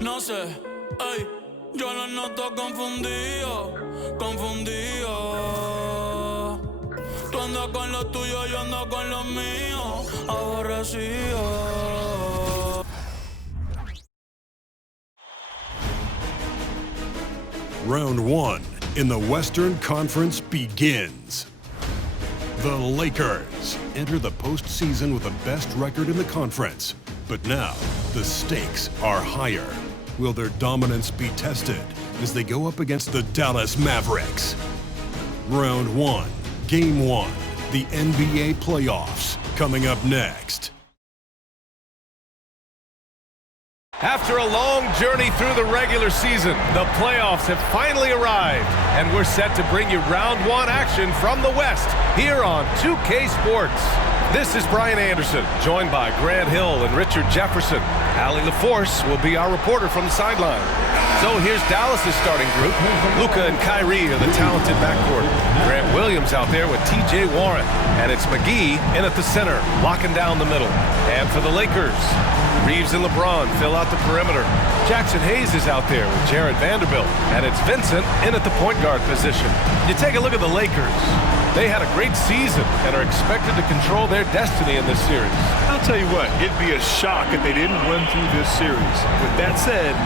No sé, ey, yo lo noto confundido, confundido. Tú andas con lo tuyo, yo ando con lo mío, aborrecido. Round one in the Western Conference begins. The Lakers enter the postseason with the best record in the conference. But now, the stakes are higher. Will their dominance be tested as they go up against the Dallas Mavericks? Round one, Game 1, the NBA playoffs, coming up next. After a long journey through the regular season, the playoffs have finally arrived, and we're set to bring you round one action from the West here on 2K Sports. This is Brian Anderson, joined by Grant Hill and Richard Jefferson. Allie LaForce will be our reporter from the sideline. So here's Dallas's starting group. Luka and Kyrie are the talented backcourt. Grant Williams out there with T.J. Warren. And it's McGee in at the center, locking down the middle. And for the Lakers, Reeves and LeBron fill out the perimeter. Jackson Hayes is out there with Jared Vanderbilt. And it's Vincent in at the point guard position. You take a look at the Lakers. They had a great season and are expected to control their destiny in this series. I'll tell you what, it'd be a shock if they didn't run through this series. With that said,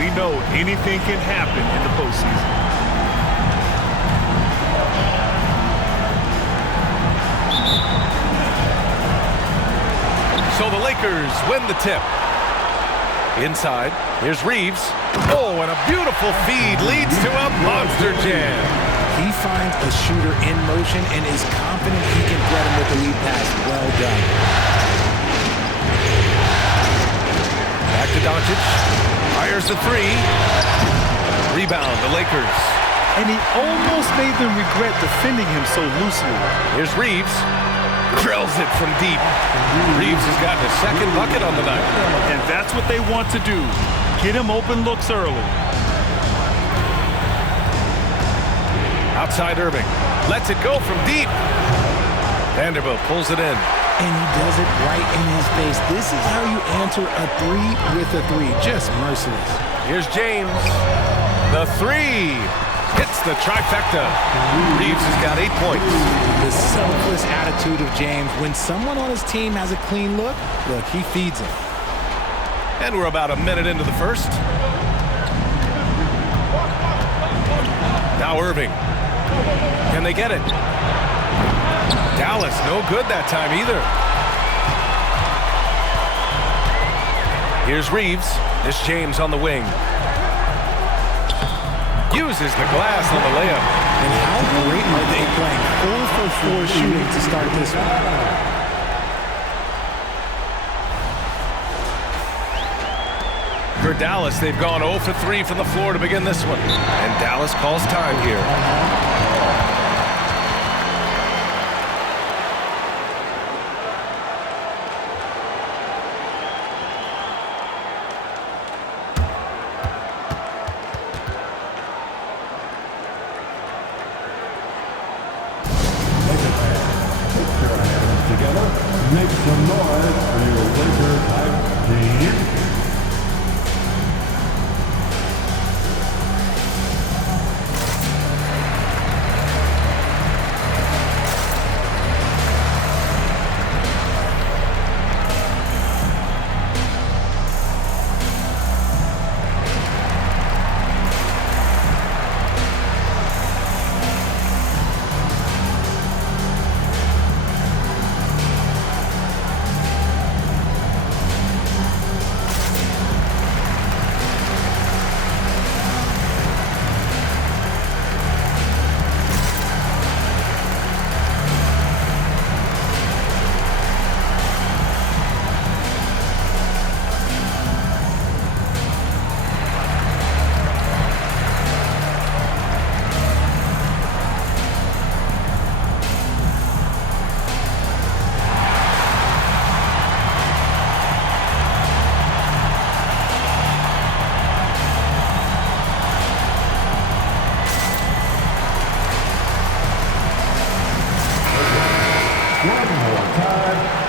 we know anything can happen in the postseason. So the Lakers win the tip. Inside, here's Reeves. Oh, and a beautiful feed leads to a monster jam. He finds a shooter in motion and is confident he can thread him with the lead pass. Well done. Back to Doncic. Fires the three. Rebound, the Lakers. And he almost made them regret defending him so loosely. Here's Reeves. Drills it from deep. Reeves has gotten a second bucket on the night. And that's what they want to do. Get him open looks early. Outside Irving. Lets it go from deep. Vanderbilt pulls it in. And he does it right in his face. This is how you answer a three with a three. Just merciless. Here's James. The three. Hits the trifecta. Reeves has got 8 points. The selfless attitude of James. When someone on his team has a clean look, he feeds him. And we're about a minute into the first. Now Irving. Can they get it? Dallas, no good that time either. Here's Reeves. This James on the wing. Uses the glass on the layup. And how great are they playing? 4 for 4 shooting to start this one. For Dallas, they've gone 0 for 3 from the floor to begin this one. And Dallas calls time here. Make some noise for your Lakers hype team.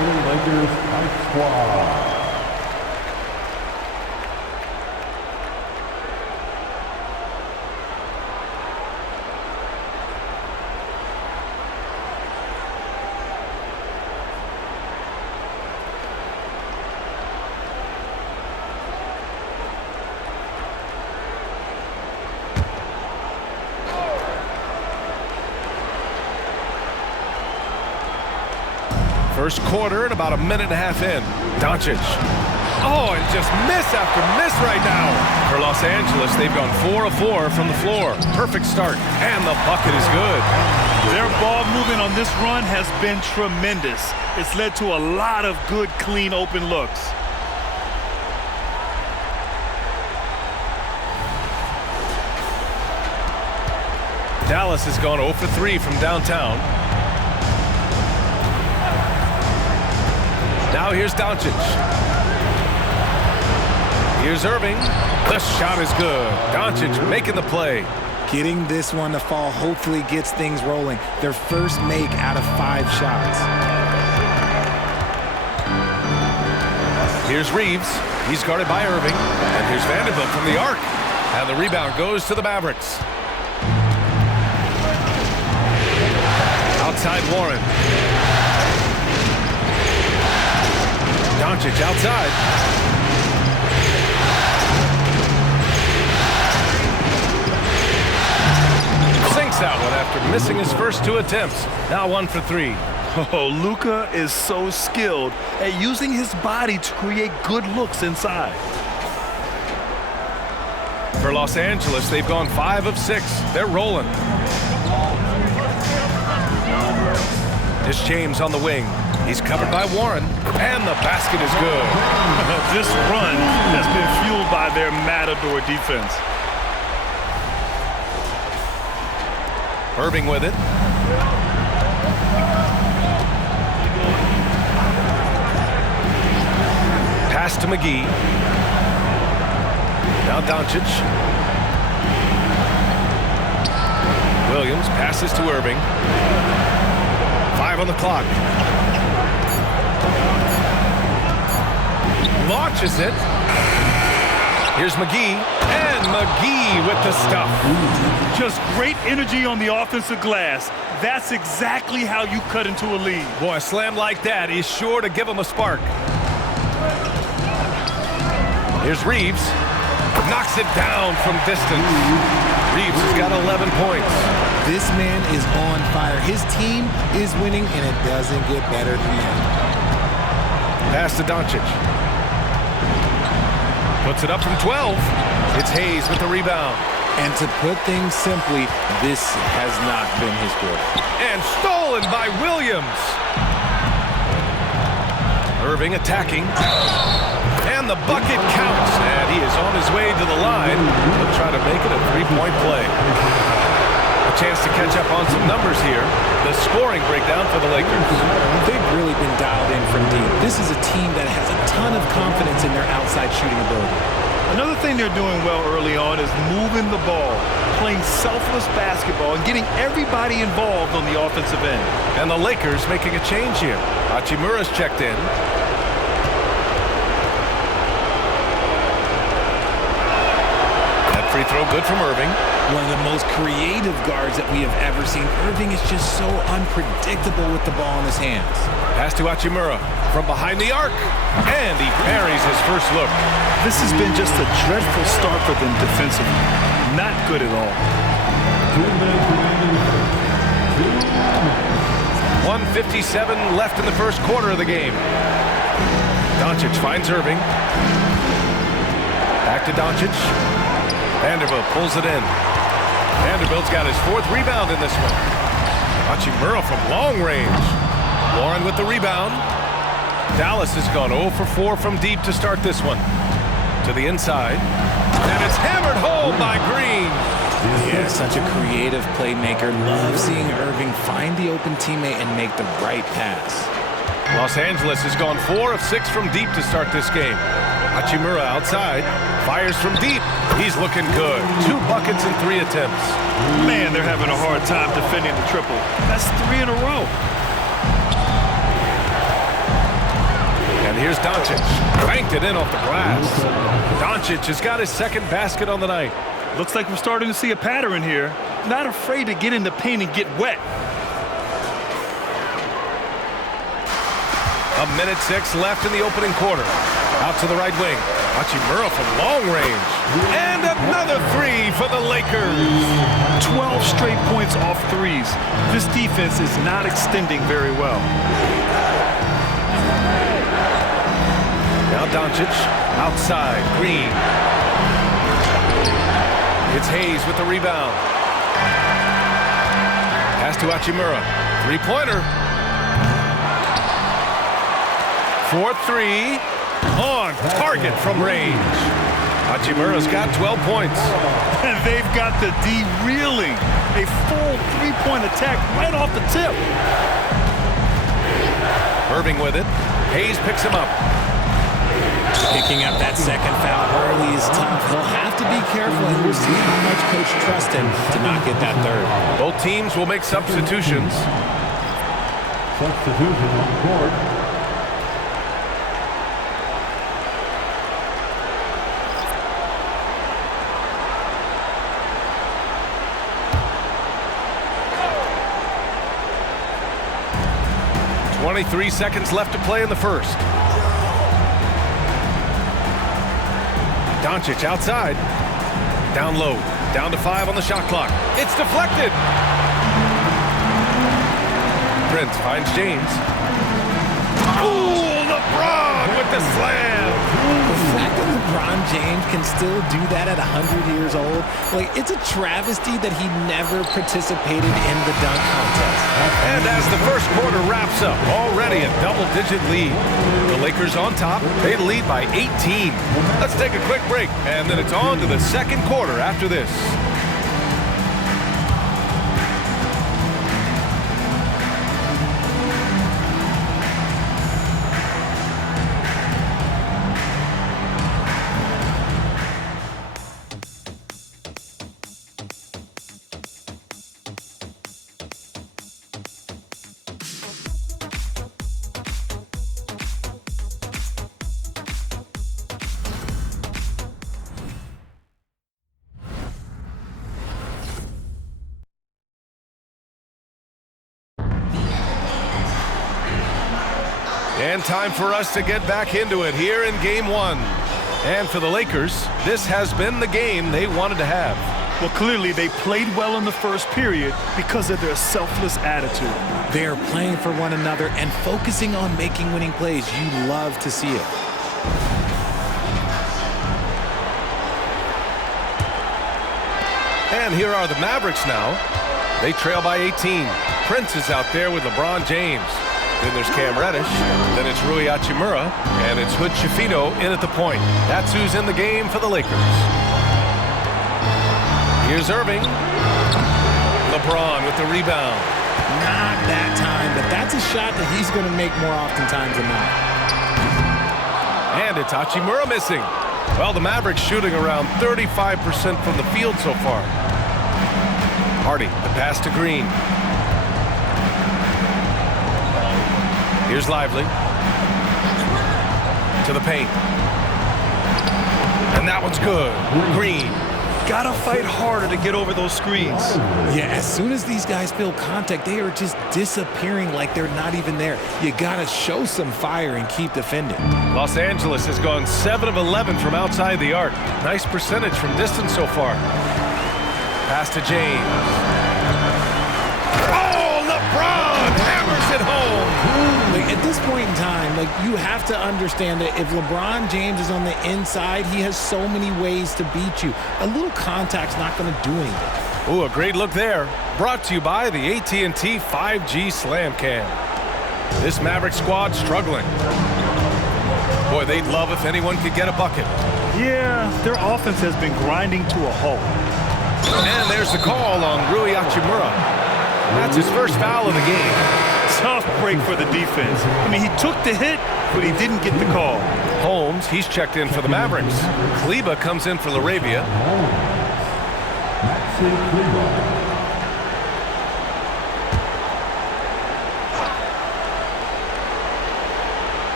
for the Lakers Hype Squad. First quarter and about a minute and a half in. Doncic. Oh, and just miss after miss right now. For Los Angeles, they've gone 4 of 4 from the floor. Perfect start, and the bucket is good. Their ball movement on this run has been tremendous. It's led to a lot of good, clean, open looks. Dallas has gone 0 for 3 from downtown. Now here's Doncic. Here's Irving. The shot is good. Doncic making the play. Getting this one to fall hopefully gets things rolling. Their first make out of 5 shots. Here's Reeves. He's guarded by Irving. And here's Vanderbilt from the arc. And the rebound goes to the Mavericks. Outside Warren. Doncic outside. Sinks that one after missing his first 2 attempts. Now 1 for 3. Oh, Luka is so skilled at using his body to create good looks inside. For Los Angeles, they've gone 5 of 6. They're rolling. It's James on the wing. He's covered by Warren, and the basket is good. This run has been fueled by their Matador defense. Irving with it. Pass to McGee. Now Doncic. Williams passes to Irving. 5 on the clock. Launches it. Here's McGee. And McGee with the stuff. Just great energy on the offensive glass. That's exactly how you cut into a lead. Boy, a slam like that is sure to give him a spark. Here's Reeves. Knocks it down from distance. Reeves has got 11 points. This man is on fire. His team is winning, and it doesn't get better than that. Pass to Doncic. Puts it up from 12. It's Hayes with the rebound. And to put things simply, this has not been his quarter. And stolen by Williams. Irving attacking. And the bucket counts. And he is on his way to the line. He'll try to make it a 3-point play. A chance to catch up on some numbers here. The scoring breakdown for the Lakers. They've really been dialed in from deep. This is a team that has a ton of confidence in their outside shooting ability. Another thing they're doing well early on is moving the ball, playing selfless basketball, and getting everybody involved on the offensive end. And the Lakers making a change here. Hachimura's checked in. That free throw good from Irving. One of the most creative guards that we have ever seen. Irving is just so unpredictable with the ball in his hands. Pass to Hachimura from behind the arc. And he parries his first look. This has been just a dreadful start for them defensively. Not good at all. 1:57 left in the first quarter of the game. Doncic finds Irving. Back to Doncic. Vanderbilt pulls it in. Vanderbilt's got his 4th rebound in this one. Hachimura from long range. Warren with the rebound. Dallas has gone 0 for 4 from deep to start this one. To the inside. And it's hammered home by Green. Yeah, such a creative playmaker. Love seeing Irving find the open teammate and make the right pass. Los Angeles has gone 4 of 6 from deep to start this game. Hachimura outside. Fires from deep. He's looking good. 2 buckets in 3 attempts. Man, they're having a hard time defending the triple. That's 3 in a row. And here's Doncic. Banked it in off the glass. Doncic has got his 2nd basket on the night. Looks like we're starting to see a pattern here. Not afraid to get in the paint and get wet. 1:06 left in the opening quarter. Out to the right wing. Hachimura from long range. And another 3 for the Lakers. 12 straight points off threes. This defense is not extending very well. Now Doncic, outside, Green. It's Hayes with the rebound. Pass to Hachimura. Three-pointer. 4-3. On target from range. Hachimura's got 12 points. And they've got the D reeling. A full three-point attack right off the tip. Irving with it. Hayes picks him up. Picking up that second foul early is tough. He'll have to be careful, and we'll see how much coach trusts him to not get that third. Both teams will make substitutions. Substitution on the court. Three seconds left to play in the first. Doncic outside. Down low. Down to 5 on the shot clock. It's deflected. Prince finds James. Oh, LeBron with the slam. The fact that LeBron James can still do that at 100 years old, like, it's a travesty that he never participated in the dunk contest. And as the first quarter wraps up, already a double-digit lead. The Lakers on top. They lead by 18. Let's take a quick break, and then it's on to the second quarter after this. And time for us to get back into it here in Game 1. And for the Lakers, this has been the game they wanted to have. Well, clearly they played well in the first period because of their selfless attitude. They're playing for one another and focusing on making winning plays. You love to see it. And here are the Mavericks now. They trail by 18. Prince is out there with LeBron James. Then there's Cam Reddish. Then it's Rui Hachimura. And it's Hood Schifino in at the point. That's who's in the game for the Lakers. Here's Irving. LeBron with the rebound. Not that time, but that's a shot that he's going to make more oftentimes than not. And it's Hachimura missing. Well, the Mavericks shooting around 35% from the field so far. Hardy, the pass to Green. Here's Lively. To the paint. And that one's good. Green. Gotta fight harder to get over those screens. Yeah, as soon as these guys feel contact, they are just disappearing like they're not even there. You gotta show some fire and keep defending. Los Angeles has gone 7 of 11 from outside the arc. Nice percentage from distance so far. Pass to James. Oh, LeBron hammers it home. Like, at this point in time, like, you have to understand that if LeBron James is on the inside, he has so many ways to beat you. A little contact's not going to do anything. Ooh, a great look there. Brought to you by the AT&T 5G Slam Cam. This Maverick squad struggling. Boy, they'd love if anyone could get a bucket. Yeah, their offense has been grinding to a halt. And there's the call on Rui Hachimura. That's his first foul of the game. Tough break for the defense. I mean, he took the hit, but he didn't get the call. Holmes, he's checked in for the Mavericks. Kleba comes in for Laravia.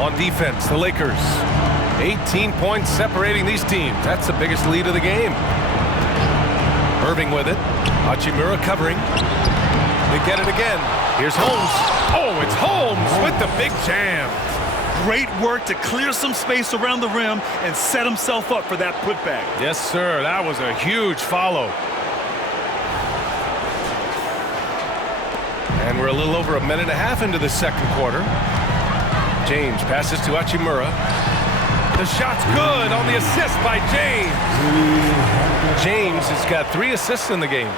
On defense, the Lakers. 18 points separating these teams. That's the biggest lead of the game. Irving with it. Hachimura covering. They get it again. Here's Holmes. Oh, it's Holmes with the big jam. Great work to clear some space around the rim and set himself up for that putback. Yes, sir. That was a huge follow. And we're a little over a minute and a half into the second quarter. James passes to Hachimura. The shot's good on the assist by James. James has got 3 assists in the game.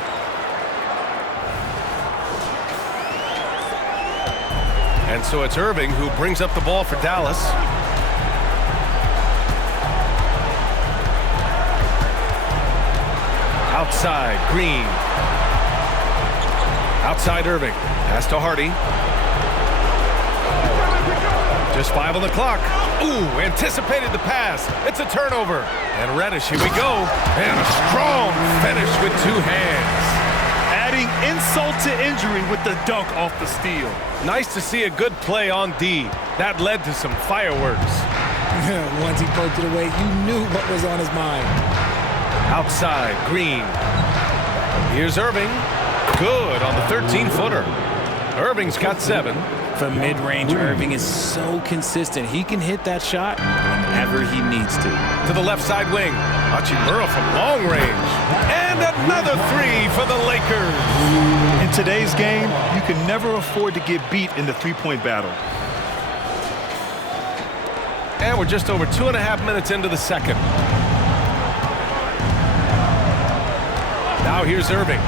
And so it's Irving who brings up the ball for Dallas. Outside, Green. Outside Irving. Pass to Hardy. Just 5 on the clock. Ooh, anticipated the pass. It's a turnover. And Reddish, here we go. And a strong finish with 2 hands. Adding insult to injury with the dunk off the steal. Nice to see a good play on D. That led to some fireworks. Once he poked it away, you knew what was on his mind. Outside, Green. Here's Irving. Good on the 13-footer. Irving's got 7. From mid-range, Irving is so consistent. He can hit that shot whenever he needs to. To the left side wing. Hachimura from long range. And another 3 for the Lakers. In today's game, you can never afford to get beat in the three-point battle. And we're just over 2.5 minutes into the second. Now here's Irving.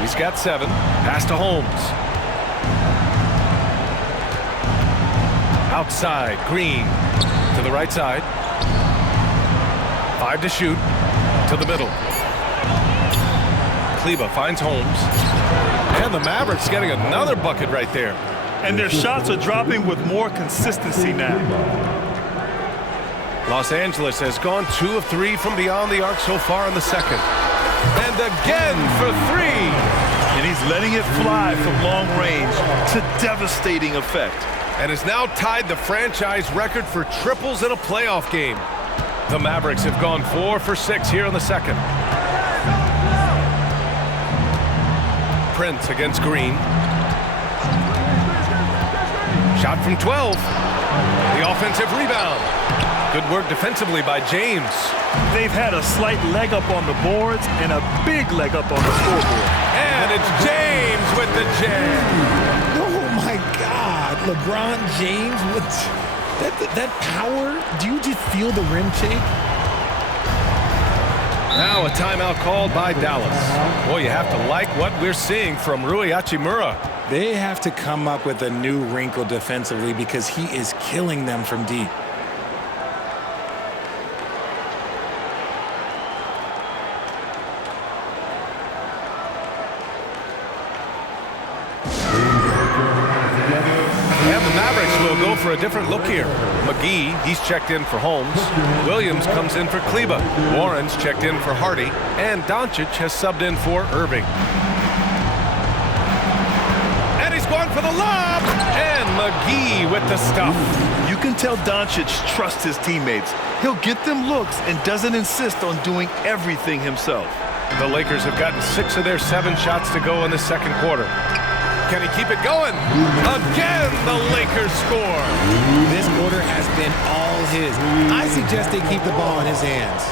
He's got 7. Pass to Holmes. Outside, Green. To the right side. 5 to shoot. To the middle. Kleba finds Holmes. And the Mavericks getting another bucket right there. And their shots are dropping with more consistency now. Los Angeles has gone 2 of 3 from beyond the arc so far in the second. And again for 3. And he's letting it fly from long range to devastating effect. And has now tied the franchise record for triples in a playoff game. The Mavericks have gone 4 for 6 here in the second. Prince against Green. Shot from 12. The offensive rebound. Good work defensively by James. They've had a slight leg up on the boards and a big leg up on the scoreboard. And it's James with the jam. Oh, my God. LeBron James with that power. Do you just feel the rim shake? Now a timeout called by Dallas. Boy, you have to like what we're seeing from Rui Hachimura. They have to come up with a new wrinkle defensively because he is killing them from deep. And the Mavericks will go for a different look here. McGee, he's checked in for Holmes. Williams comes in for Kleba. Warren's checked in for Hardy. And Doncic has subbed in for Irving. And he's going for the lob. And McGee with the stuff. You can tell Doncic trusts his teammates. He'll get them looks and doesn't insist on doing everything himself. The Lakers have gotten 6 of their 7 shots to go in the second quarter. Can he keep it going? Again, the Lakers score. This quarter has been all his. I suggest they keep the ball in his hands.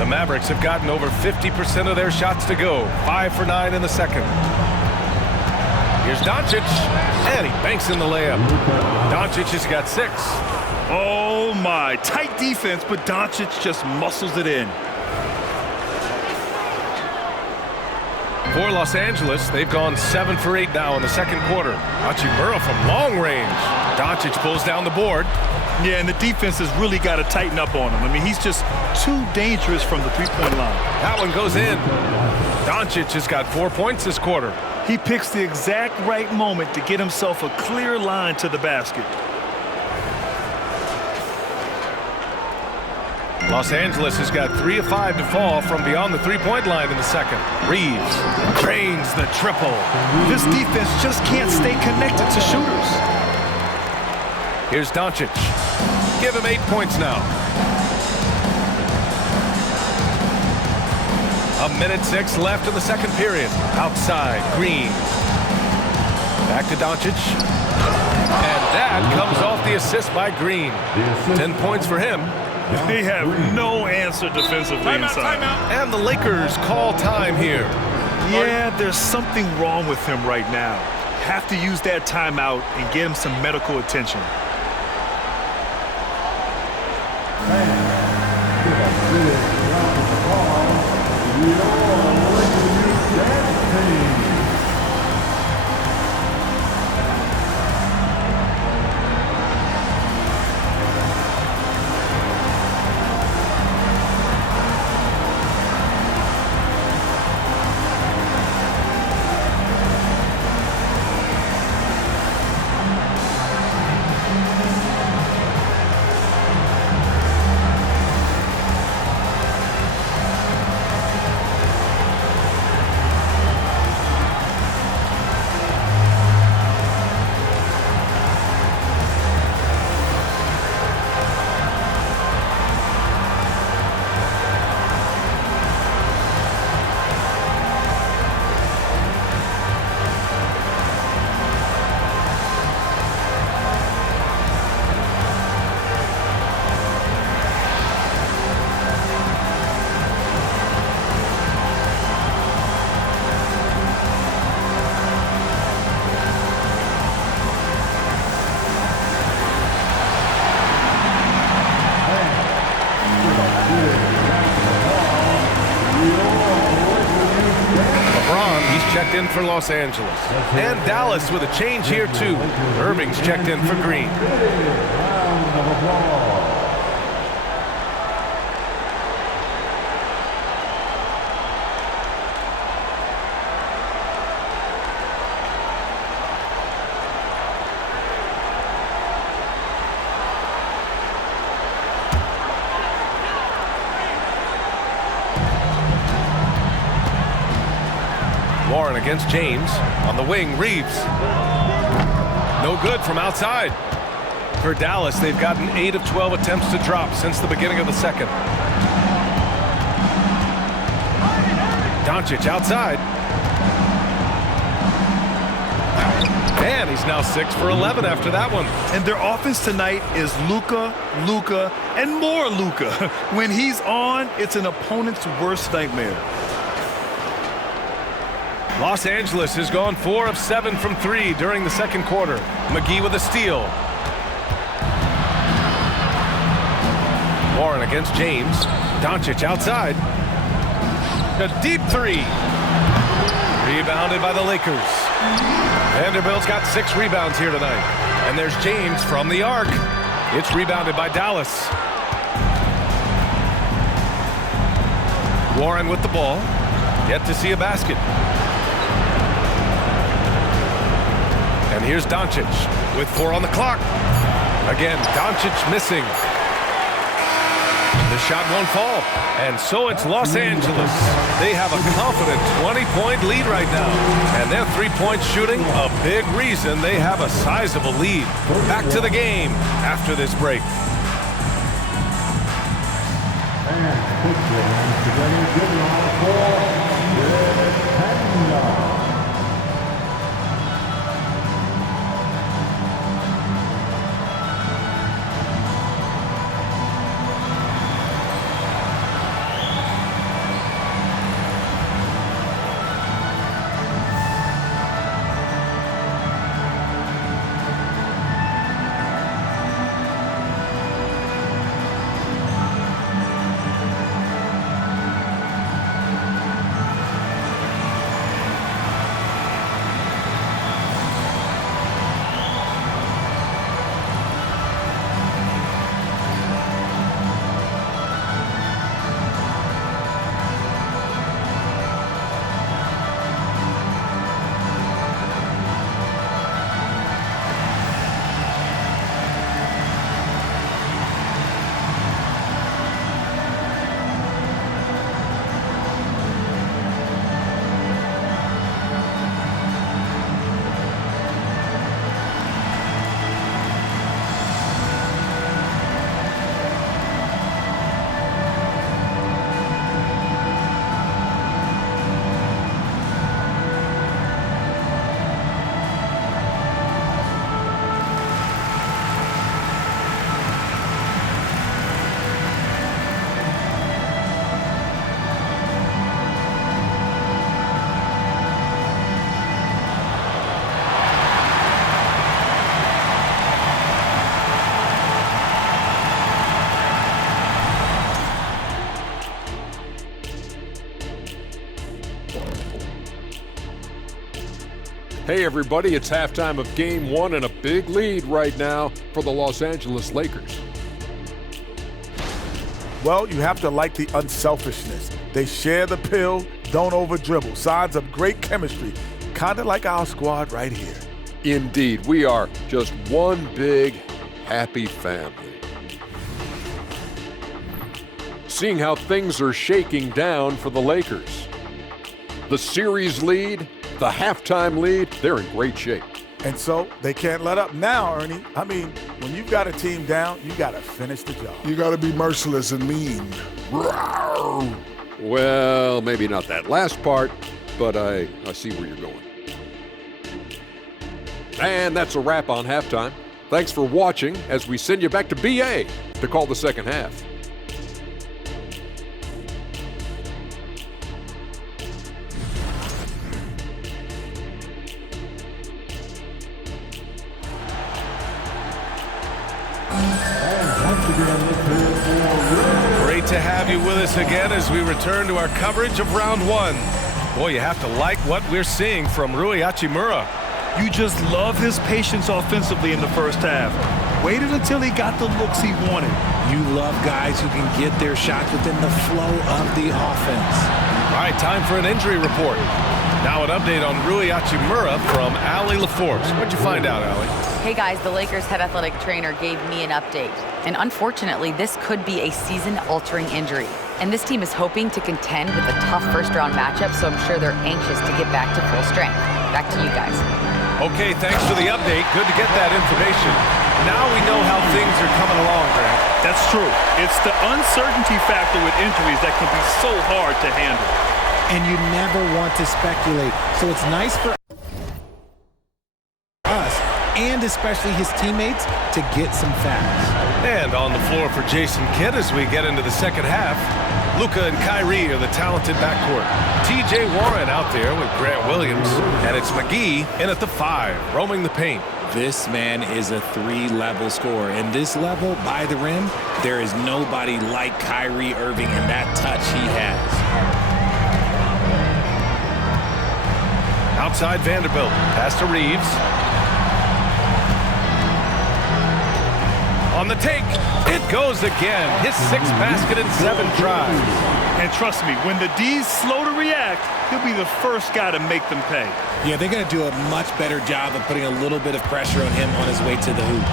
The Mavericks have gotten over 50% of their shots to go. 5 for 9 in the second. Here's Doncic, and he banks in the layup. Doncic has got 6. Oh, my. Tight defense, but Doncic just muscles it in. For Los Angeles, they've gone 7 for 8 now in the second quarter. Hachimura from long range. Doncic pulls down the board. Yeah, and the defense has really got to tighten up on him. I mean, he's just too dangerous from the three-point line. That one goes in. Doncic has got 4 points this quarter. He picks the exact right moment to get himself a clear line to the basket. Los Angeles has got 3 of 5 to fall from beyond the three-point line in the second. Reeves drains the triple. This defense just can't stay connected to shooters. Here's Doncic. Give him 8 points now. 1:06 left in the second period. Outside, Green. Back to Doncic. And that comes off the assist by Green. 10 points for him. They have no answer defensively inside. And the Lakers call time here. Yeah, there's something wrong with him right now. have to use that timeout and get him some medical attention. Checked in for Los Angeles. And Dallas with a change here too. Irving's checked in for Green. Warren against James. On the wing, Reeves. No good from outside. For Dallas, they've gotten 8 of 12 attempts to drop since the beginning of the second. Doncic outside. And he's now 6 for 11 after that one. And their offense tonight is Luka, and more Luka. When he's on, it's an opponent's worst nightmare. Los Angeles has gone 4 of 7 from 3 during the second quarter. McGee with a steal. Warren against James. Doncic outside. A deep 3. Rebounded by the Lakers. Vanderbilt's got 6 rebounds here tonight. And there's James from the arc. It's rebounded by Dallas. Warren with the ball. Yet to see a basket. And here's Doncic with 4 on the clock. Again, Doncic missing. The shot won't fall. And so it's Los Angeles. They have a confident 20-point lead right now. And their three-point shooting, a big reason they have a sizable lead. Back to the game after this break. Hey everybody, it's halftime of Game 1 and a big lead right now for the Los Angeles Lakers. Well, you have to like the unselfishness. They share the pill, don't over-dribble. Signs of great chemistry, kind of like our squad right here. Indeed, we are just one big, happy family. Seeing how things are shaking down for the Lakers. The series lead, the halftime lead, they're in great shape. And so they can't let up now, Ernie. I mean, when you've got a team down, you got to finish the job. You got to be merciless and mean. Well, maybe not that last part, but I see where you're going. And that's a wrap on halftime. Thanks for watching as we send you back to BA to call the second half. Great to have you with us again as we return to our coverage of round one. Boy, you have to like what we're seeing from Rui Hachimura. You just love his patience offensively in the first half. Waited until he got the looks he wanted. You love guys who can get their shots within the flow of the offense. All right, time for an injury report. Now an update on Rui Hachimura from Allie LaForce. What'd you find out, Allie? Hey guys, the Lakers head athletic trainer gave me an update. And unfortunately, this could be a season-altering injury. And this team is hoping to contend with a tough first-round matchup, so I'm sure they're anxious to get back to full strength. Back to you guys. Okay, thanks for the update. Good to get that information. Now we know how things are coming along, Grant. That's true. It's the uncertainty factor with injuries that can be so hard to handle. And you never want to speculate. So it's nice for us, and especially his teammates, to get some facts. And on the floor for Jason Kidd as we get into the second half, Luka and Kyrie are the talented backcourt. TJ Warren out there with Grant Williams, and it's McGee in at the 5, roaming the paint. This man is a 3-level scorer, and this level by the rim, there is nobody like Kyrie Irving and that touch he has. Outside Vanderbilt, pass to Reeves. On the take, it goes again. His 6th basket in 7 tries. And trust me, when the D's slow to react, he'll be the first guy to make them pay. Yeah, they're going to do a much better job of putting a little bit of pressure on him on his way to the hoop.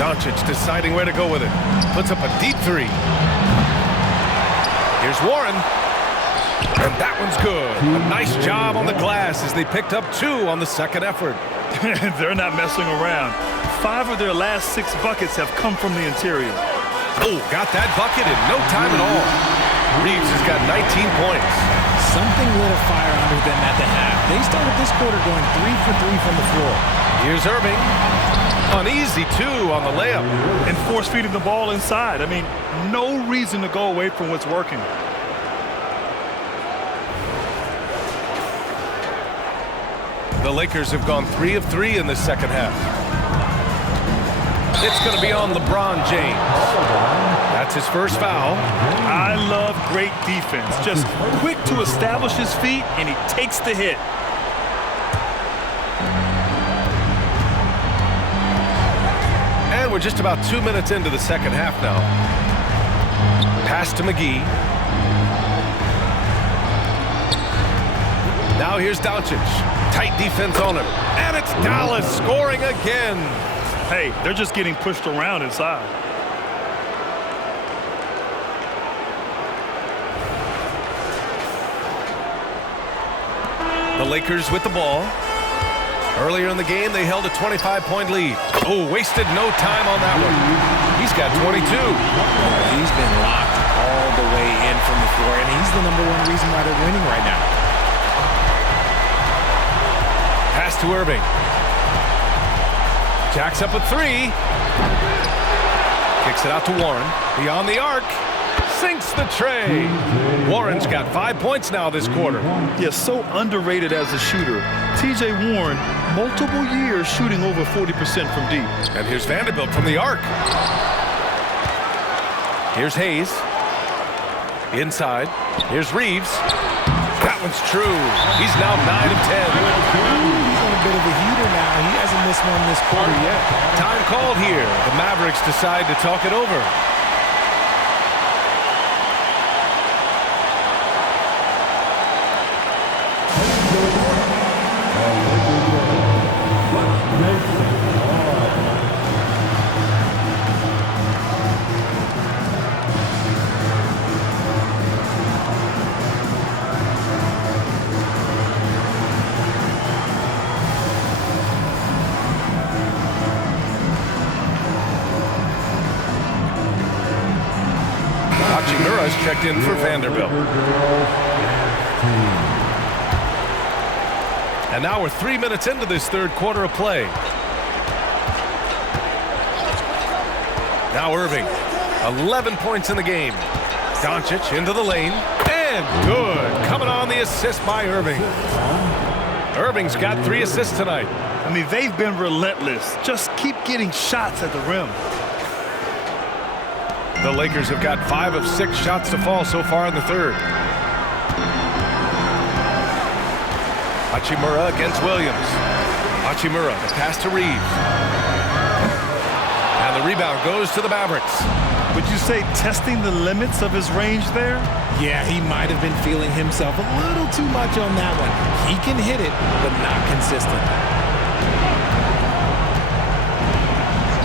Doncic deciding where to go with it. Puts up a deep 3. Here's Warren. And that one's good. A nice job on the glass as they picked up 2 on the second effort. They're not messing around. 5 of their last 6 buckets have come from the interior. Oh, got that bucket in no time at all. Reeves has got 19 points. Something lit a fire under them at the half. They started this quarter going 3 for 3 from the floor. Here's Irving. An easy 2 on the layup. And force-feeding the ball inside. I mean, no reason to go away from what's working. The Lakers have gone 3 of 3 in the second half. It's going to be on LeBron James. That's his first foul. I love great defense. Just quick to establish his feet, and he takes the hit. And we're just about 2 minutes into the second half now. Pass to McGee. Now here's Doncic. Tight defense on him. And it's Dallas scoring again. Hey, they're just getting pushed around inside. The Lakers with the ball. Earlier in the game, they held a 25-point lead. Oh, wasted no time on that one. He's got 22. He's been locked all the way in from the floor, and he's the #1 reason why they're winning right now. Pass to Irving. Jacks up a 3. Kicks it out to Warren. Beyond the arc. Sinks the tray. Warren's got 5 points now this quarter. Yeah, so underrated as a shooter. TJ Warren, multiple years shooting over 40% from deep. And here's Vanderbilt from the arc. Here's Hayes. Inside. Here's Reeves. That one's true. He's now 9 of 10. He's on a bit of a heater now. He hasn't missed one this quarter yet. Time called here. The Mavericks decide to talk it over. Hachimura's checked in for Vanderbilt. And now we're 3 minutes into this third quarter of play. Now Irving, 11 points in the game. Doncic into the lane, and good. Coming on the assist by Irving. Irving's got 3 assists tonight. I mean, they've been relentless. Just keep getting shots at the rim. The Lakers have got 5 of 6 shots to fall so far in the third. Hachimura against Williams. Hachimura, the pass to Reeves. And the rebound goes to the Mavericks. Would you say testing the limits of his range there? Yeah, he might have been feeling himself a little too much on that one. He can hit it, but not consistent.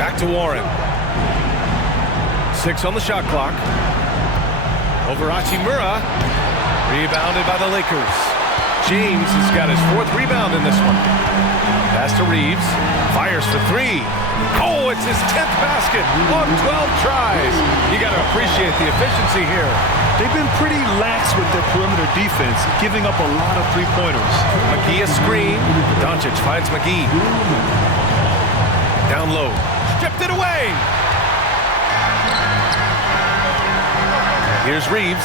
Back to Warren. 6 on the shot clock. Over Hachimura. Rebounded by the Lakers. James has got his 4th rebound in this one. Pass to Reeves. Fires for 3. Oh, it's his 10th basket on 12 tries. You got to appreciate the efficiency here. They've been pretty lax with their perimeter defense, giving up a lot of three-pointers. McGee a screen. Doncic finds McGee. Down low. Stripped it away. Here's Reeves.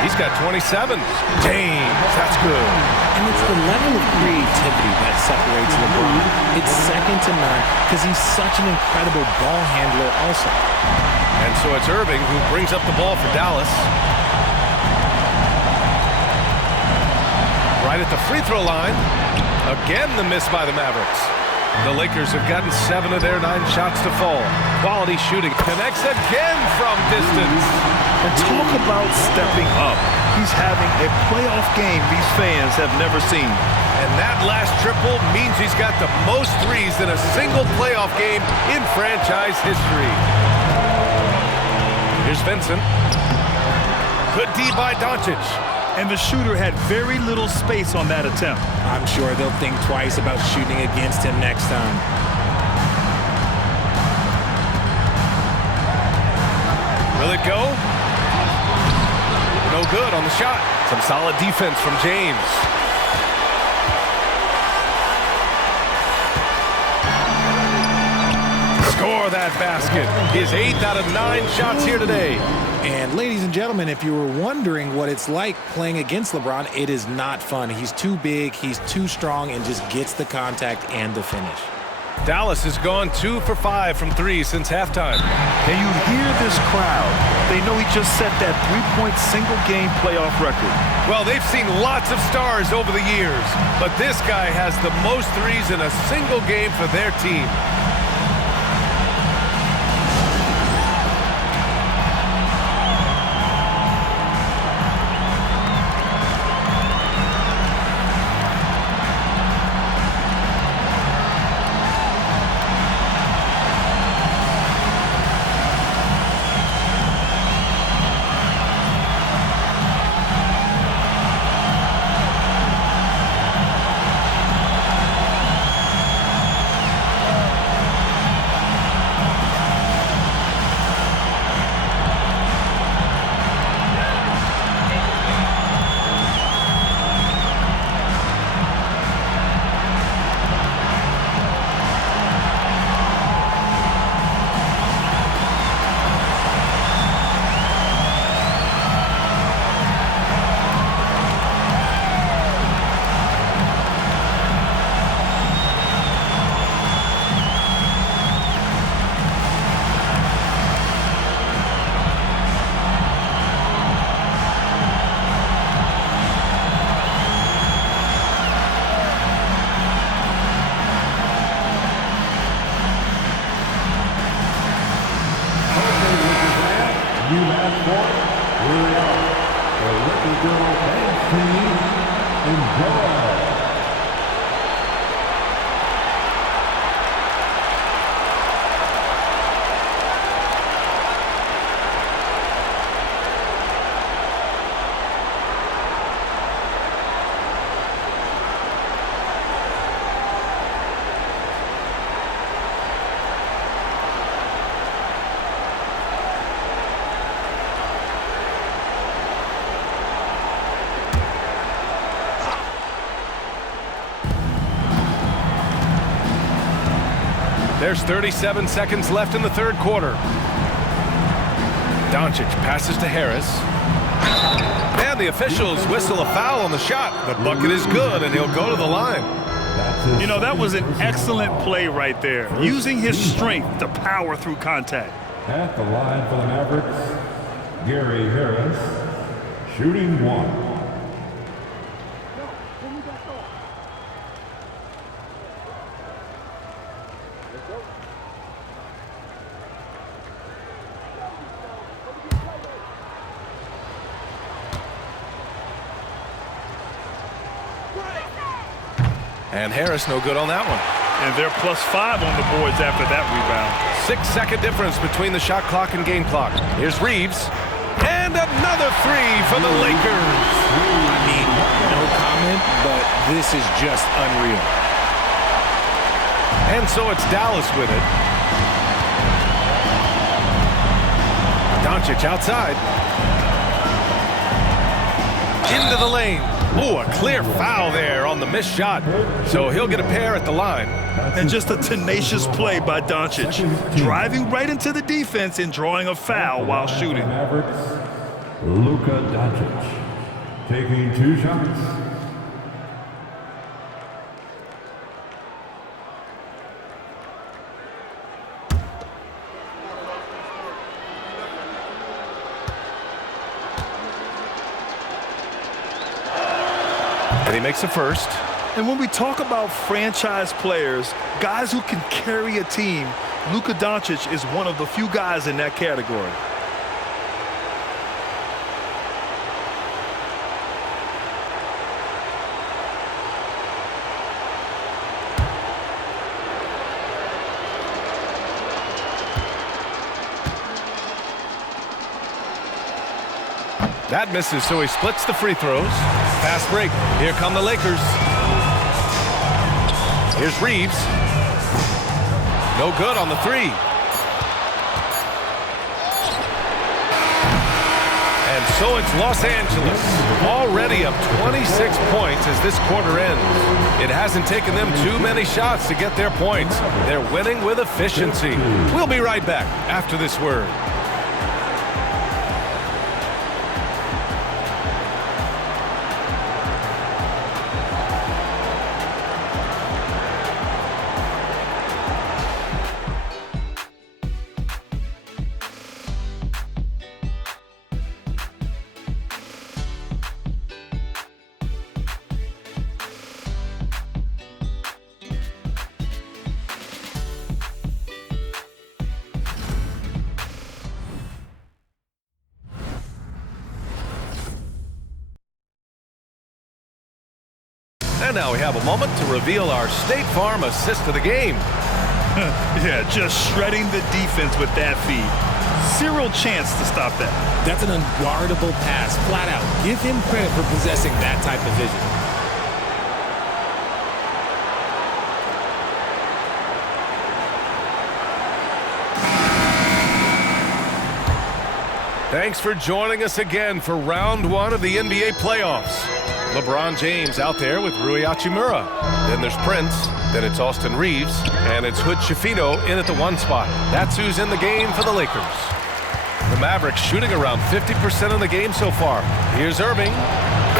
He's got 27. James, that's good. And it's the level of creativity that separates LeBron. It's second to none because he's such an incredible ball handler also. And so it's Irving who brings up the ball for Dallas. Right at the free throw line. Again, the miss by the Mavericks. The Lakers have gotten 7 of their 9 shots to fall. Quality shooting. Connects again from distance. And talk about stepping up. He's having a playoff game these fans have never seen. And that last triple means he's got the most threes in a single playoff game in franchise history. Here's Vincent. Good D by Doncic. And the shooter had very little space on that attempt. I'm sure they'll think twice about shooting against him next time. Will it go? No good on the shot. Some solid defense from James. Score that basket. His 8th out of 9 shots here today. And ladies and gentlemen, if you were wondering what it's like playing against LeBron, it is not fun. He's too big, he's too strong, and just gets the contact and the finish. Dallas has gone 2 for 5 from 3 since halftime. And you hear this crowd. They know he just set that 3-point single-game playoff record. Well, they've seen lots of stars over the years, but this guy has the most threes in a single game for their team. you match point. Here we are. The Ricky Girl Dance Team. Enjoy. There's 37 seconds left in the third quarter. Doncic passes to Harris. And the officials whistle a foul on the shot. The bucket is good, and he'll go to the line. You know, that was an excellent play right there, using his strength to power through contact. At the line for the Mavericks, Gary Harris, shooting one. And Harris no good on that one. And they're +5 on the boards after that rebound. 6-second difference between the shot clock and game clock. Here's Reeves. And another three for the Lakers. I mean, no comment, but this is just unreal. And so it's Dallas with it. Doncic outside. Into the lane. Oh, a clear foul there on the missed shot. So he'll get a pair at the line. And just a tenacious play by Doncic. Driving right into the defense and drawing a foul while shooting. Mavericks, Luka Doncic, taking 2 shots. And he makes a first. And when we talk about franchise players, guys who can carry a team, Luka Doncic is one of the few guys in that category. That misses, so he splits the free throws. Fast break. Here come the Lakers. Here's Reeves. No good on the three. And so it's Los Angeles, already up 26 points as this quarter ends. It hasn't taken them too many shots to get their points. They're winning with efficiency. We'll be right back after this word. And now we have a moment to reveal our State Farm assist of the game. Yeah, just shredding the defense with that feed. Zero chance to stop that. That's an unguardable pass, flat out. Give him credit for possessing that type of vision. Thanks for joining us again for round 1 of the NBA playoffs. LeBron James out there with Rui Hachimura. Then there's Prince. Then it's Austin Reeves. And it's Hood Schifino in at the 1 spot. That's who's in the game for the Lakers. The Mavericks shooting around 50% of the game so far. Here's Irving.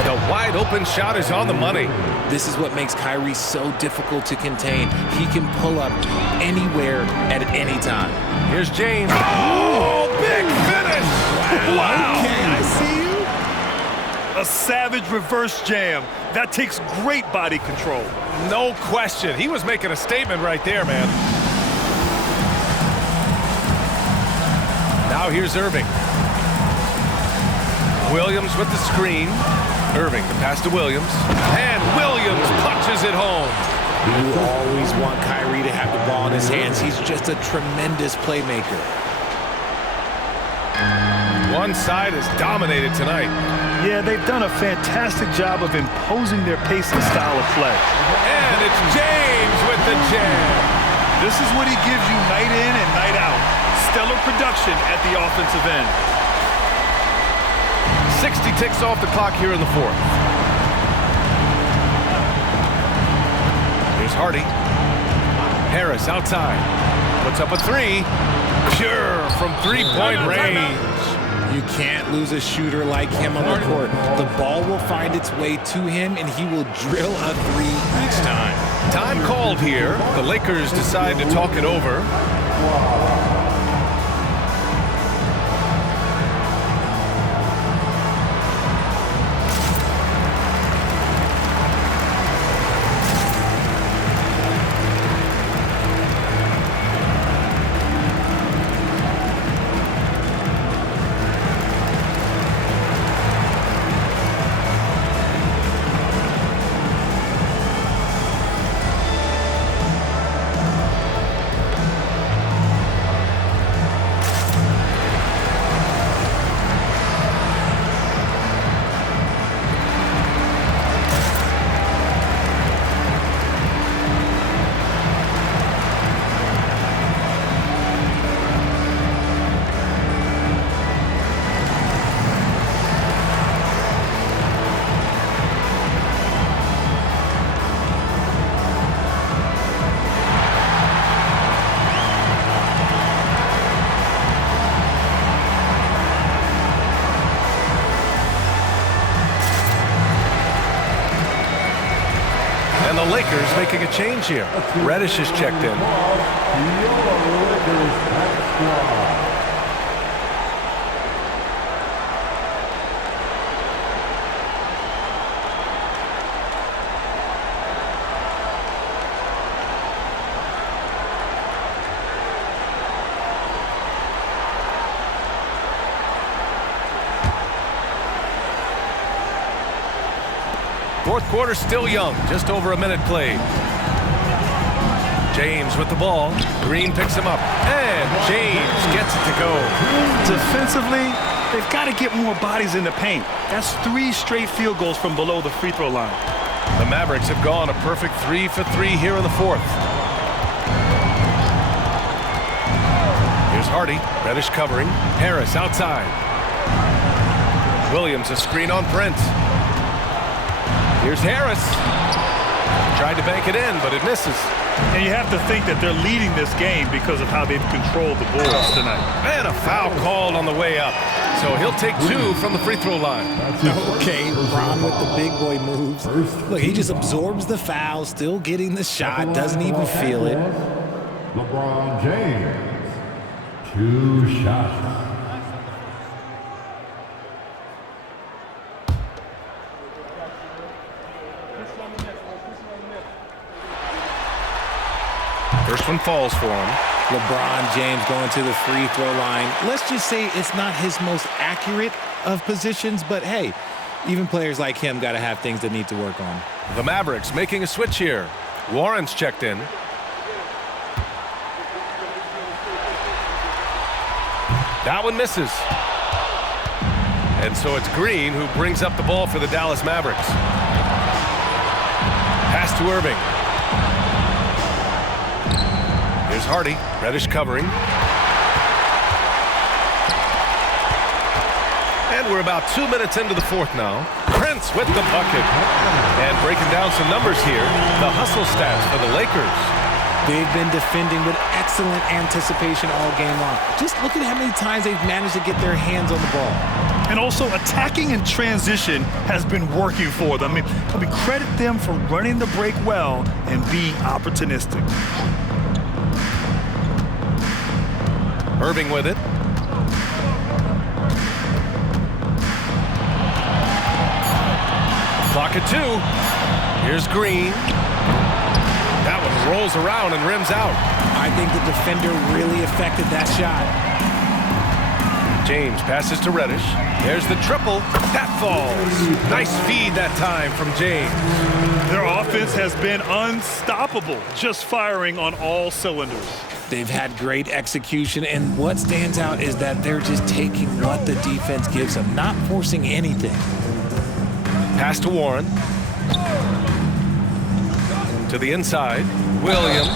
The wide open shot is on the money. This is what makes Kyrie so difficult to contain. He can pull up anywhere at any time. Here's James. Oh, big finish! Wow. Okay, I see you. A savage reverse jam. That takes great body control. No question. He was making a statement right there, man. Now here's Irving. Williams with the screen. Irving, the pass to Williams. And Williams punches it home. You always want Kyrie to have the ball in his hands. He's just a tremendous playmaker. One side is dominated tonight. Yeah, they've done a fantastic job of imposing their pace and style of play. And it's James with the jam. This is what he gives you night in and night out. Stellar production at the offensive end. 60 ticks off the clock here in the fourth. Here's Hardy. Harris outside. Puts up a three. Pure from three-point range. You can't lose a shooter like him on the court. The ball will find its way to him, and he will drill a three each time. Time called here. The Lakers decide to talk it over. And the Lakers making a change here. Reddish is checked in. Fourth quarter still young, just over a minute played. James with the ball. Green picks him up, and James gets it to go. Defensively, they've got to get more bodies in the paint. That's 3 straight field goals from below the free throw line. The Mavericks have gone a perfect 3 for 3 here in the fourth. Here's Hardy. Reddish covering. Harris outside. Williams a screen on Prince. Here's Harris. Tried to bank it in, but it misses. And you have to think that they're leading this game because of how they've controlled the Bulls tonight. And a foul called on the way up. So he'll take 2 from the free throw line. Okay, LeBron with the big boy moves. Look, he just absorbs the foul, still getting the shot, doesn't even feel it. LeBron James, 2 shots. First one falls for him. LeBron James going to the free throw line. Let's just say it's not his most accurate of positions, but hey, even players like him got to have things that need to work on. The Mavericks making a switch here. Warren's checked in. That one misses. And so it's Green who brings up the ball for the Dallas Mavericks. Pass to Irving. Here's Hardy. Reddish covering. And we're about 2 minutes into the fourth now. Prince with the bucket. And breaking down some numbers here. The hustle stats for the Lakers. They've been defending with excellent anticipation all game long. Just look at how many times they've managed to get their hands on the ball. And also attacking in transition has been working for them. I mean, credit them for running the break well and being opportunistic. Irving with it. Clock at 2. Here's Green. That one rolls around and rims out. I think the defender really affected that shot. James passes to Reddish. There's the triple. That falls. Nice feed that time from James. Their offense has been unstoppable, just firing on all cylinders. They've had great execution, and what stands out is that they're just taking what the defense gives them, not forcing anything. Pass to Warren. To the inside. Williams.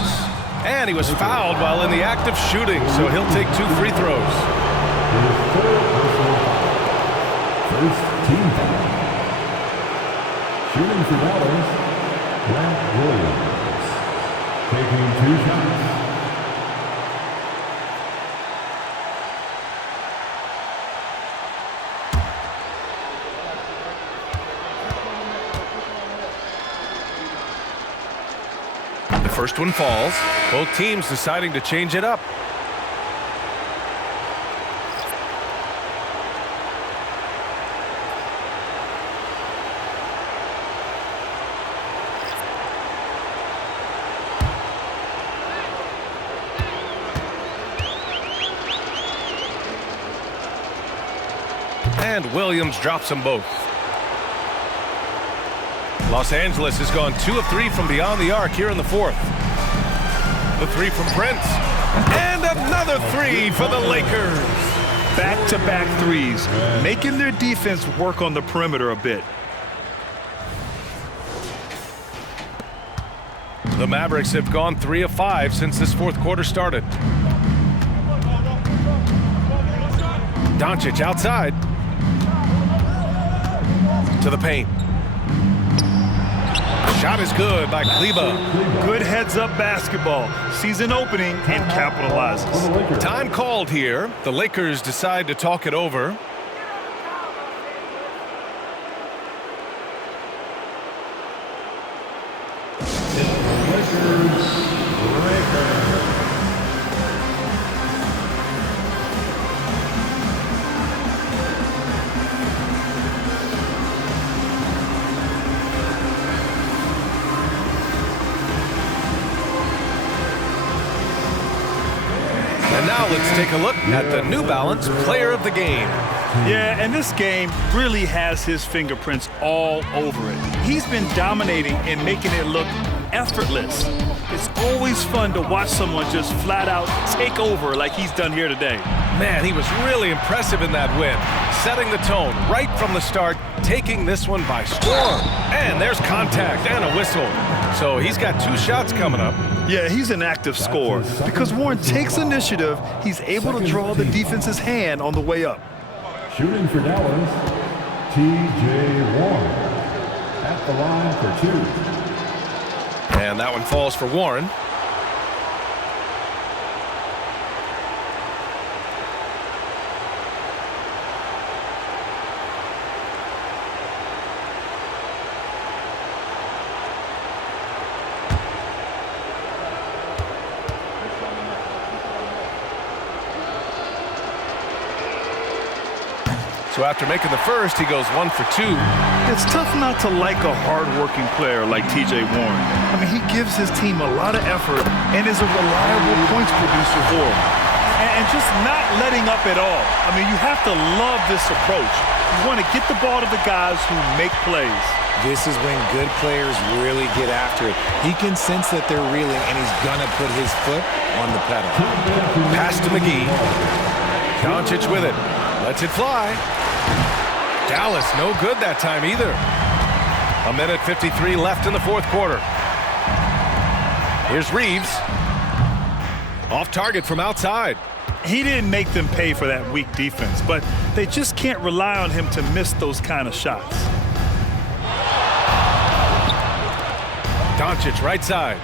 And he was fouled while in the act of shooting, so he'll take 2 free throws. First team foul. Shooting for Dallas, Grant Williams. Taking 2 shots. The first one falls. Both teams deciding to change it up. And Williams drops them both. Los Angeles has gone 2 of 3 from beyond the arc here in the 4th. The 3 from Prince. And another 3 for the Lakers. Back-to-back threes, making their defense work on the perimeter a bit. The Mavericks have gone 3 of 5 since this 4th quarter started. Doncic outside. To the paint. Shot is good by Kleba. Good heads-up basketball. Season opening and capitalizes. Time called here. The Lakers decide to talk it over. And now let's take a look at the New Balance Player of the Game. Yeah, and this game really has his fingerprints all over it. He's been dominating and making it look effortless. It's always fun to watch someone just flat out take over like he's done here today. Man, he was really impressive in that win, setting the tone right from the start, taking this one by storm. And there's contact and a whistle. So he's got 2 shots coming up. Yeah, he's an active scorer. Because Warren takes initiative, he's able to draw the defense's hand on the way up. Shooting for Dallas, T.J. Warren at the line for 2. And that one falls for Warren. So after making the first, he goes 1 for 2. It's tough not to like a hard-working player like T.J. Warren. I mean, he gives his team a lot of effort and is a reliable points producer for them. And just not letting up at all. I mean, you have to love this approach. You want to get the ball to the guys who make plays. This is when good players really get after it. He can sense that they're reeling, and he's going to put his foot on the pedal. Pass to McGee. Doncic with it. Lets it fly. Dallas no good that time either. 1:53 left in the 4th quarter. Here's Reeves. Off target from outside. He didn't make them pay for that weak defense, but they just can't rely on him to miss those kind of shots. Doncic right side.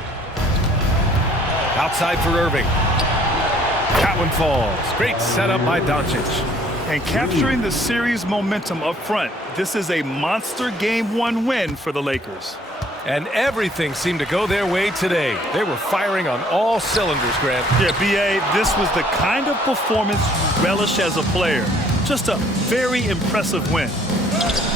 Outside for Irving. That one falls. Great setup by Doncic. And capturing the series momentum up front, this is a monster Game 1 win for the Lakers. And everything seemed to go their way today. They were firing on all cylinders, Grant. Yeah, B.A., this was the kind of performance you relish as a player. Just a very impressive win.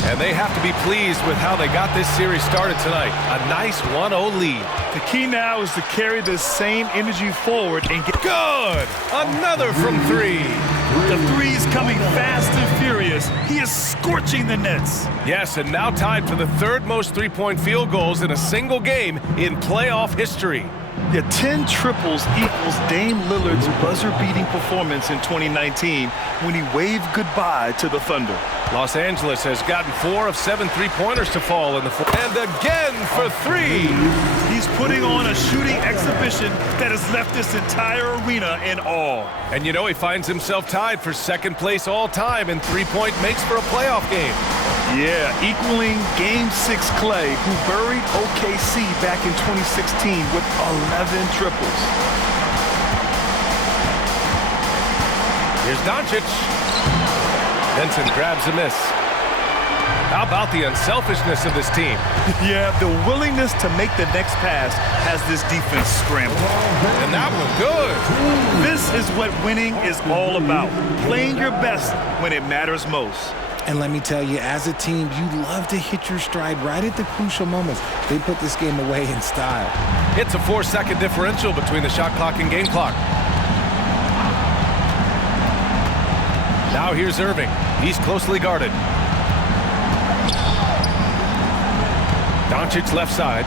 And they have to be pleased with how they got this series started tonight. A nice 1-0 lead. The key now is to carry this same energy forward and get... Good! Another from 3. The three's coming fast and furious. He is scorching the nets. Yes, and now tied for the third most three-point field goals in a single game in playoff history. Yeah, 10 triples equals Dame Lillard's buzzer-beating performance in 2019 when he waved goodbye to the Thunder. Los Angeles has gotten 4 of 7 three-pointers to fall in the fourth. And again for 3. He's putting on a shooting exhibition that has left this entire arena in awe. And you know, he finds himself tied for second place all-time in three-point makes for a playoff game. Yeah, equaling Game 6 Clay, who buried OKC back in 2016 with 11 triples. Here's Doncic. Vincent grabs a miss. How about the unselfishness of this team? Yeah, the willingness to make the next pass has this defense scrambled. And that one good. This is what winning is all about. Playing your best when it matters most. And let me tell you, as a team, you love to hit your stride right at the crucial moments. They put this game away in style. It's a 4-second differential between the shot clock and game clock. Now here's Irving. He's closely guarded. Doncic left side.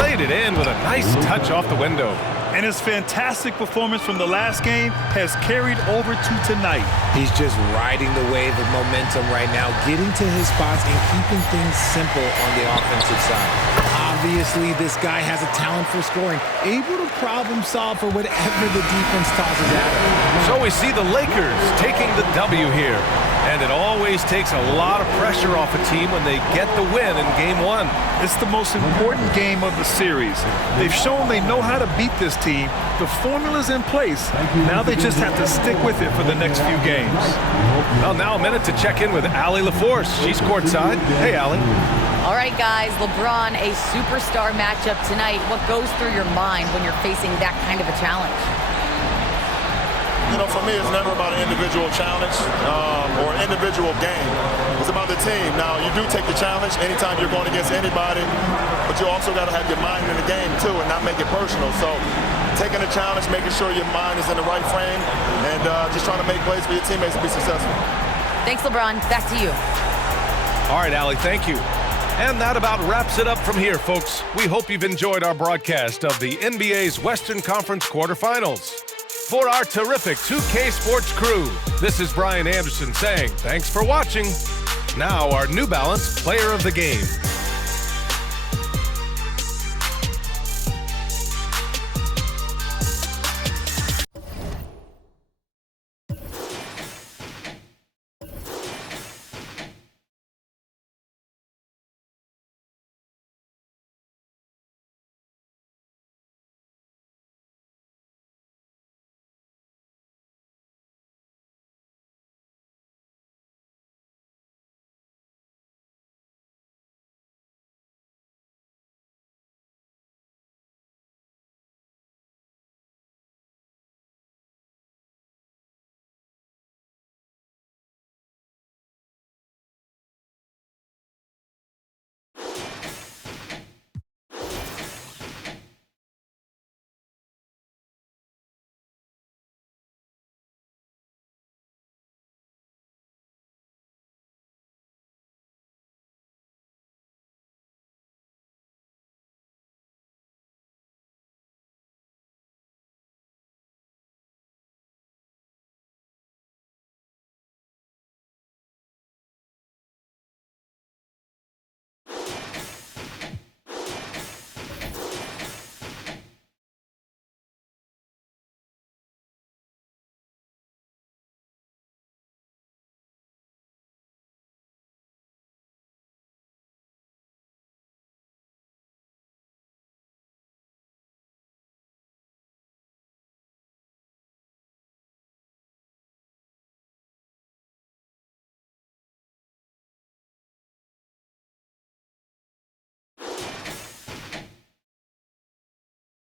Laid it in with a nice touch off the window. And his fantastic performance from the last game has carried over to tonight. He's just riding the wave of momentum right now, getting to his spots and keeping things simple on the offensive side. Obviously, this guy has a talent for scoring, able to problem solve for whatever the defense tosses at him. So we see the Lakers taking the W here. And it always takes a lot of pressure off a team when they get the win in Game 1. It's the most important game of the series. They've shown they know how to beat this team. The formula's in place. Now they just have to stick with it for the next few games. Well, now a minute to check in with Allie LaForce. She's courtside. Hey, Allie. All right, guys, LeBron, a superstar matchup tonight. What goes through your mind when you're facing that kind of a challenge? You know, for me, it's never about an individual challenge or individual game. It's about the team. Now, you do take the challenge anytime you're going against anybody, but you also got to have your mind in the game, too, and not make it personal. So taking the challenge, making sure your mind is in the right frame, and just trying to make plays for your teammates to be successful. Thanks, LeBron. Back to you. All right, Allie, thank you. And that about wraps it up from here, folks. We hope you've enjoyed our broadcast of the NBA's Western Conference quarterfinals. For our terrific 2K Sports crew, this is Brian Anderson saying thanks for watching. Now our New Balance Player of the Game.